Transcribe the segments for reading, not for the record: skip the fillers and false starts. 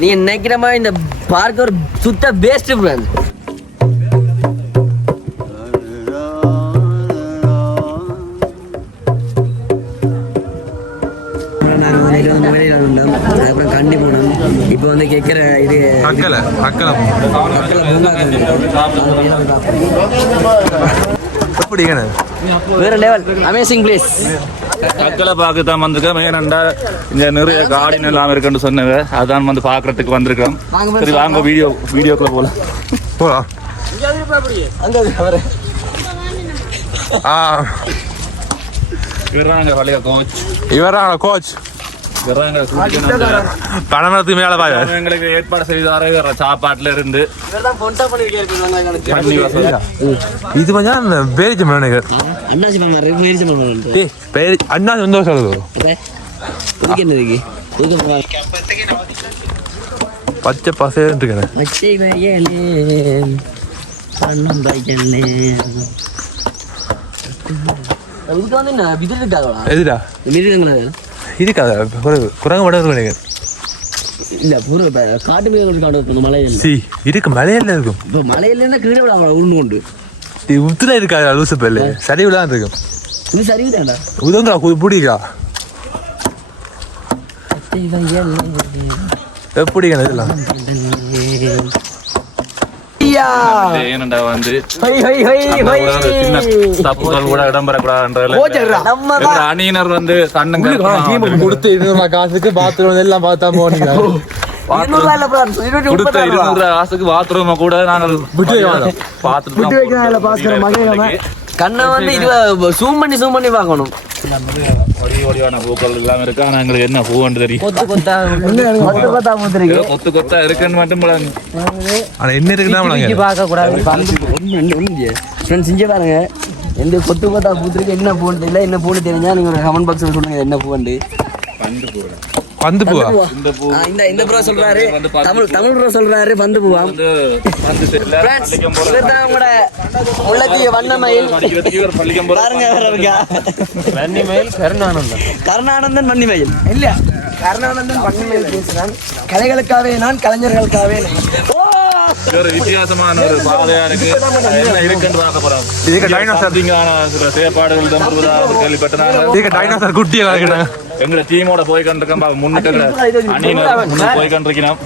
நீ நினைக்கிற மாதிரி இந்த பார்க்க ஒரு சுத்த பெஸ்ட் ஃப்ரெண்ட். அப்புறம் கண்டி போனோம். இப்போ வந்து கேட்குற இது வேற லெவல் அமேசிங் பிளேஸ். அக்களை பார்க்க தான் வந்திருக்கோம். ஏனண்டா இங்க நிறைய கார்டன் எல்லாம் இருக்குன்னு சொன்னது, அதான் வந்து பாக்குறதுக்கு வந்திருக்கோம். சரி வாங்க வீடியோக்குள்ள போலாம். இவராங்க கோச் பணத்துக்கு மேல எங்களுக்கு ஏற்பாடு செய்தாரு சாப்பாட்டுல இருந்து. இது கொஞ்சம் பேரிச்சம் அண்ணா சந்தோஷம் பச்சை பசேன்னு எதுடா இருக்காது குரங்கு மடம் இல்ல பூரா காட்டு மீன் மலையில இருக்கு மலையில இருக்கும். இப்ப மலையில இருந்தா கீழே விட உருண்டு கொண்டு உத்துல இருக்காது லூசு பல்லு சரிவுதான் இருக்கும். இது சரிவுதான்டா உதங்கா பிடிக்கா எப்படிங்க இதெல்லாம் ஏனண்டா வந்து தப்புகள் கூட இடம்பெறக்கூடாது. அணியினர் வந்து கொடுத்து காசுக்கு பாத்ரூம் எல்லாம் பார்த்தா போனீங்க. கொடுத்த 200 காசுக்கு பாத்ரூம் கூட நாங்கள் கண்ணை வந்து இது சூம் பண்ணி பார்க்கணும். ஒடிவான பூக்கள் எல்லாம் இருக்கா. எங்களுக்கு என்ன பூன்னு தெரியும். கொத்து கொத்தா இருக்குன்னு மட்டும் என்ன இருக்கு பார்க்க கூடாது. செஞ்சு பாருங்க எந்த கொத்து கொத்தா பூத்துருக்கு என்ன பூன்னு தெரியல. என்ன பூன்னு தெரிஞ்சா நீங்க ஒரு கமெண்ட் பாக்ஸ்ல சொல்லுங்க என்ன பூண்டு. பந்து பூவா? இந்த ப்ரோ சொல்றாரு, தமிழ் ப்ரோ சொல்றாரு பந்து பூவா. உங்களோட உள்ளத்திய வண்ணமயில் பாருங்க. வன்னிமயில் கருணானந்தன் வன்னிமயில் இல்ல கருணானந்தன் வன்னிமயில் பேசுறான். கலைகளுக்காகவே நான், கலைஞர்களுக்காகவே ஒரு வித்தியாசமான ஒரு பாதையா இருக்கு. இருக்குன்னு பார்க்க போறோம். செயற்பாடுகள் கேள்விப்பட்டேன். குட்டியா எங்களை டீமோட போய் கண்டிருக்கோம். முன்னுக்கு அணியினர் முன்னுக்கு போய் கண்டிருக்கிறோம்.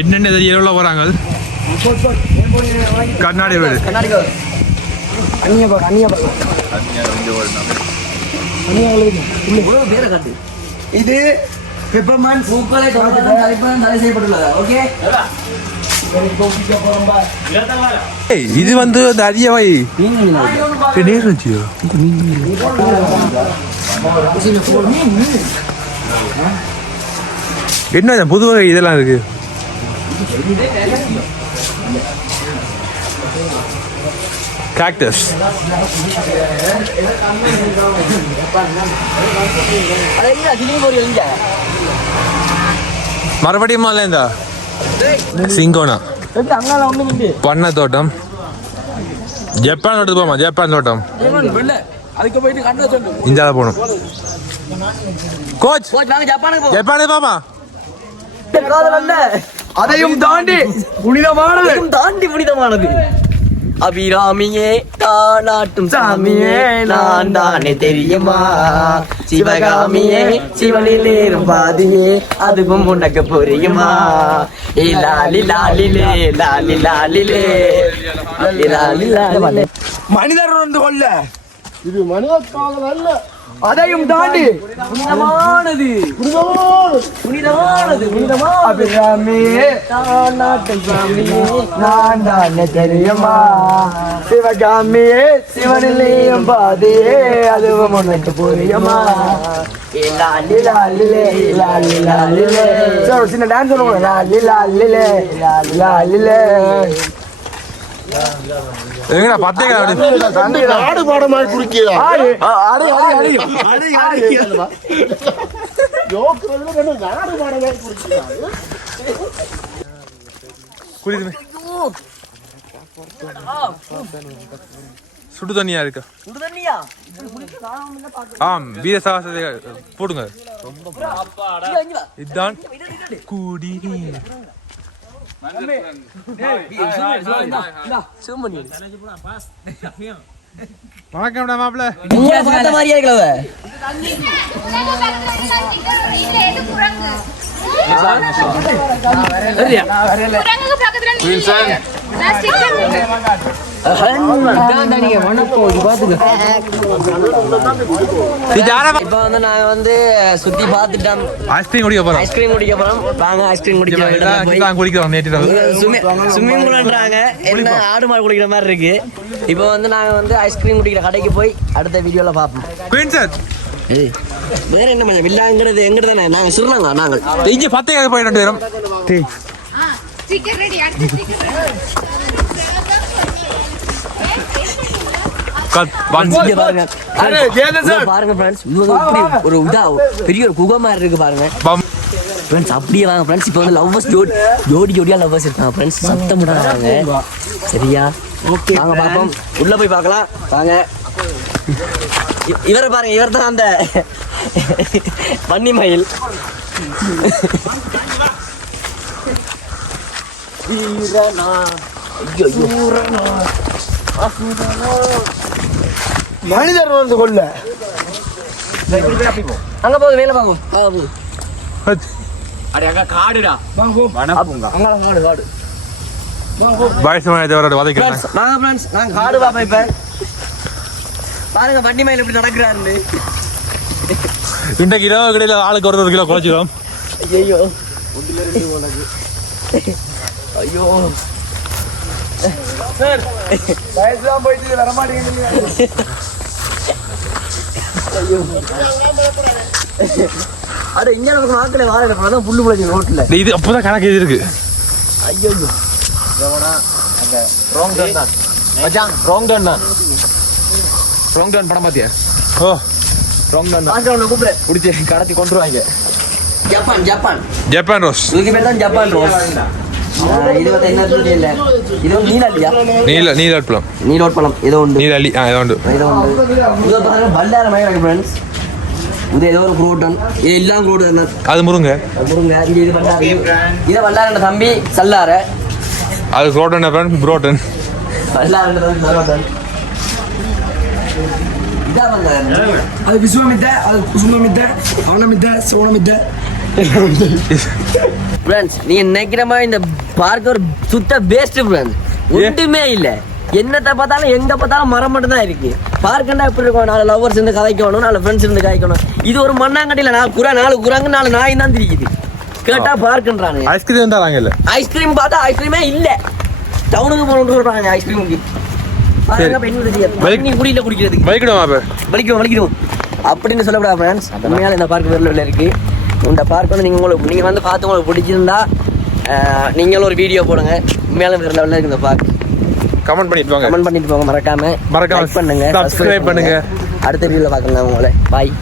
என்னென்ன தெரியல வராங்க கண்ணாடி இது பெப்பர்மன் பூக்களை தடை செய்யப்பட்டுள்ளது. ஓகே இது வந்து அரியவை என்ன புது வகை இதெல்லாம் இருக்கு. காக்டஸ் மறுபடியும் இருந்தா சிங்கோனா பண்ண தோட்டம். ஜப்பான் தோட்டத்துக்கு போமா. ஜப்பான் தோட்டம் இந்தியால போகணும். கோச் ஜப்பானுக்கு போமா. அதையும் தாண்டி புனிதமானது அபிராமியே தாளாட்டும் சாமியே நான் தானே தெரியுமா. சிவகாமியே சிவனில் ஏறும் பாதியே அதுவும் உனக்கு புரியுமா. மனிதர் வந்து கொள்ள இது மனித காதல் அல்ல. அதையும் தாண்டி புனிதமானது அபிராமியே தாளாட்டும் சாமியே நான் தானே தெரியுமா. சிவகாமியே சிவனிலேயும் பாதியே அதுவும் உனக்கு புரியுமா. சின்ன டான்ஸ் நாடு பாடமாய் குடிக்கிறா. சுடு தண்ணியா இருக்கு. சுடு தண்ணியா? ஆம், வீர சாகசத்தை போடுங்க. இதுதான் குடிநீர். வணக்கம்டா மாப்பிள்ள. நீங்க பார்த்த மாதிரியா இருக்கலவ? இப்ப வந்து நாங்க வந்து சுத்தி பார்த்துட்டோம். ஐஸ்கிரீம் குடிக்க போறோம். ஐஸ்கிரீம் குடிக்க போறோம். வாங்க ஐஸ்கிரீம் குடிக்கிறோம். நேற்று ஸ்விம்மிங் பூல்ன்றாங்க. என்ன ஆடு மாடு குடிக்கிற மாதிரி இருக்கு. இப்போ வந்து நாங்க வந்து ஐஸ்கிரீம் குடிக்கிற கடைக்கு போய் அடுத்த வீடியோல பாப்போம். வேற என்ன மச்சான் வில்லாங்கிறது எங்கிட்ட தானே நாங்க சொல்றாங்க. நாங்கள் இங்க 10 போய் 2 பேரும் ஸ்டிக்கர் ரெடி அடுத்து ஸ்டிக்கர் பாருங்க ஃப்ரெண்ட்ஸ், இது வந்து ஒரு இதா பெரிய ஒரு குகை மாதிரி இருக்கு பாருங்க ஃப்ரெண்ட்ஸ். அப்படியே வாங்க ஃப்ரெண்ட்ஸ். இப்போ வந்து லவ்வர்ஸ் ஜோடியா லவ்வர்ஸ் இருக்காங்க ஃப்ரெண்ட்ஸ். சத்தம் விடாங்க சரியா? ஓகே வாங்க பார்ப்போம். உள்ள போய் பார்க்கலாம் வாங்க. இவரை பாருங்க, இவர் தான் அந்த பன்னி மயில். மனிதர் வந்து கொள்ள அங்க போகுது மேல வாங்க. அங்க காடுடா. அங்க காடு. நாங்க காடு பாப்போம். இப்ப பாருங்க வண்டி மயில் எப்படி நடக்கிறாரு. இன்றைக்கு இரவு கடையில ஆளுக்கு ஒரு கிலோ குறைச்சிடும். ஐயோ ஐயோ போயிட்டு வர மாட்டேங்குது. அட இங்க நமக்கு வாக்கல வாழ புல்லு புள்ளி ரோட்ல இது அப்பதான் கணக்கு இது இருக்கு. ஐயோ ராங் டர்ன் படம் பாத்தியா? ஓ ராங் டர்ன் கூப்பிடு குடிச்சு கடத்தி கொண்டுருவாங்க. Japan rose. இதுக்கு பேர் தான் ஜப்பான் ரோஸ். இது வந்து என்ன தெரியல. இது வந்து நீலப்பழம். நீலோட்பழம் ஏதோ உண்டு. நீலி ஏதோ உண்டு. இது பாருங்க பல்லார மாதிரி இருக்கு ஃப்ரெண்ட்ஸ். இது ஏதோ ஒரு குரோட்டன். இது எல்லாம் குரோட்டன் தான். அது முருங்க. இது பல்லார. இது பல்லார தம்பி சல்லார. அது குரோட்டன் ஃப்ரெண்ட் புரோட்டன். பல்லார குரோட்டன். இதா பல்லார. அது விஸ்வமித்த, அது குசுமமித்த, அவனமித்த, சோனமித்த. ஃப்ரெண்ட்ஸ் நீங்க நினைக்கிற மாதிரி இந்த பார்க் ஒரு சுத்த பேஸ்ட் ஃப்ரெண்ட்ஸ். ஒன்றுமே இல்ல. என்னத்தை பார்த்தாலும் எங்க பார்த்தாலும் மரம் மட்டும் தான் இருக்கு. பார்க்கண்டா எப்படி இருக்கும்? 4 லவர்ஸ் இருந்து கதைக்கணும், 4 ஃப்ரெண்ட்ஸ் இருந்து கதைக்கணும். இது ஒரு மண்ணாங்கட்டியில 4 குரங்கு 4 நாய் தான் திரிக்குது. கேட்டா பார்க்குன்றாங்க. ஐஸ்கிரீம் தராங்க இல்ல. ஐஸ்கிரீம் பார்த்தா ஐஸ்கிரீமே இல்ல. டவுனுக்கு போகணும்னு சொல்றாங்க ஐஸ்கிரீமுக்கு. குடிக்கிறதுக்கு வலிக்கிறோம் அப்படின்னு சொல்லக்கூடாது ஃப்ரெண்ட்ஸ். உண்மையால இந்த பார்க் வேற லெவல்ல இருக்கு. இந்த பார்க் வந்து நீங்க வந்து பார்த்து உங்களுக்கு பிடிச்சிருந்தா நீங்களும் ஒரு வீடியோ போடுங்க. உண்மையால வேற லெவல்ல இருக்கு இந்த பார்க். கமெண்ட் பண்ணிட்டு போங்க. மறக்காம லைக் பண்ணுங்க, சப்ஸ்கிரைப் பண்ணுங்க. அடுத்த வீடியோல பார்க்கலாம் உங்களை. பாய்.